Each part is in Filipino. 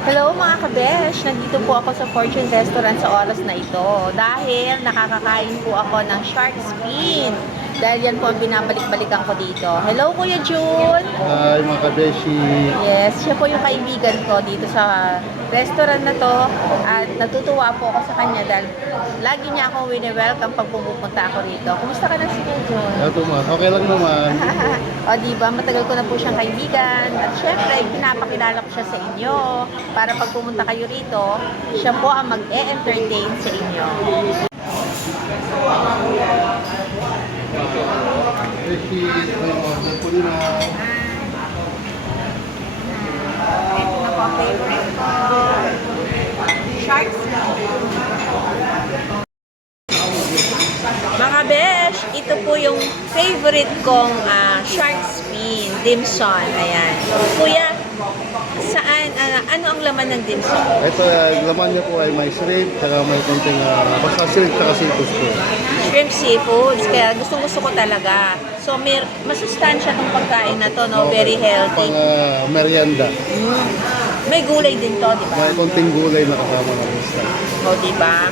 Hello mga kabesh! Nandito po ako sa Fortune Restaurant sa oras na ito dahil nakakakain po ako ng shark fin. Dahil yan po ang binabalik-balikan ko dito. Hello Kuya Jun! Hi mga kabeshi. Yes, siya po yung kaibigan ko dito sa restaurant na to at natutuwa po ako sa kanya dahil lagi niya akong wini-welcome pag pumupunta ako rito. Kumusta ka na si Kuya Jun? Ito ma, okay lang naman. O diba, matagal ko na po siyang kaibigan at syempre, pinapakilala ko siya sa inyo para pag pumunta kayo rito, siya po ang mag-e-entertain sa inyo. Kabeshi, order po nila. Ito na po ang favorite ko. Shark fin. Mga besh, ito po yung favorite kong shark fin, dim sum. Ayan. Kuya, saan, ano ang laman ng dim sum? Ito, laman niya po ay may shrimp, saka may konting, basta shrimp saka seafood po. Shrimp seafoods, kaya gusto ko talaga. So, masustansya tong pagkain na to, no? Very healthy. Pang merienda. May gulay din to, di ba? May konting gulay na kasama ng isda. O, di ba?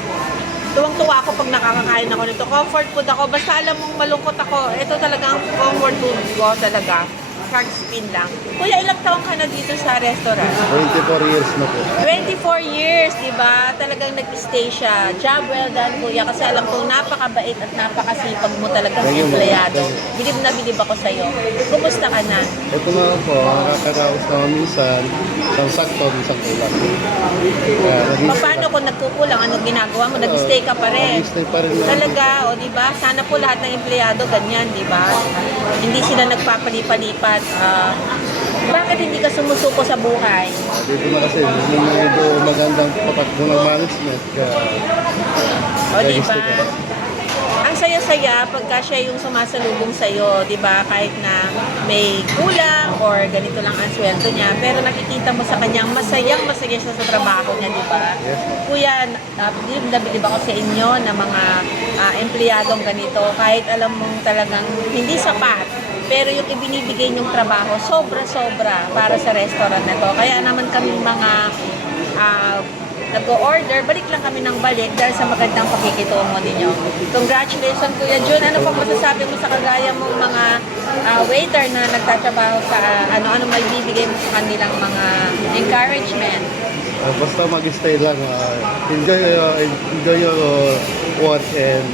Tuwang-tuwa ako pag nakakakain ako nito. Comfort food ako. Basta alam mong malungkot ako. Ito talaga ang comfort food ko talaga. Shark fin lang. Kuya, ilang taong ka na dito sa restaurant? 24 years na po. 24 years, di ba? Talagang nag-stay siya. Job well done, kuya. Kasi alam kong napakabait at napakasipag mo talagang Thank you, ma'am. empleyado. Bilib na bilib ako sa'yo. Kumusta ka na? Ito na po, nakakaraos na minsan, isang sakto, isang kulang. Paano kung nagkukulang? Anong ginagawa mo? Nag-stay ka pa rin. Nag-stay pa rin na. Talaga, o di ba? Sana po lahat ng empleyado ganyan, di ba? Hindi sila nagpapalipat-lipat. Bakit hindi ka sumusuko sa buhay? Dito na kasi, medyo magandang patakbo ng management. O di ba? Ang saya-saya pagka siya yung sumasalubong sa'yo, di ba? Kahit na may kulang or ganito lang ang sweldo niya, pero nakikita mo sa kanyang masayang-masaya siya sa trabaho niya, di ba? Yes. Kuya, bilib na bilib ako sa inyo na mga empleyadong ganito, kahit alam mong talagang hindi sapat, pero yung ibinibigay niyong trabaho, sobra-sobra para sa restaurant na to. Kaya naman kami mga nag-o-order, balik lang kami ng balik dahil sa magandang pakikitungo ninyo. Congratulations, Kuya Jun. Ano pang masasabi mo sa kagaya mong mga waiter na nagtatrabaho sa ano-ano may bibigay mo sa kanilang mga encouragement? Basta mag-stay lang. Enjoy your work and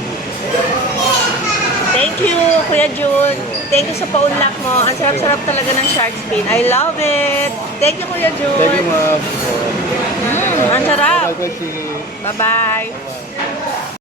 Thank you, Kuya Jun. Thank you sa paunlak mo. Ang sarap-sarap talaga ng shark fin. I love it. Thank you, Kuya Jun. thank you ma'am. Ang sarap. Bye-bye. Bye-bye.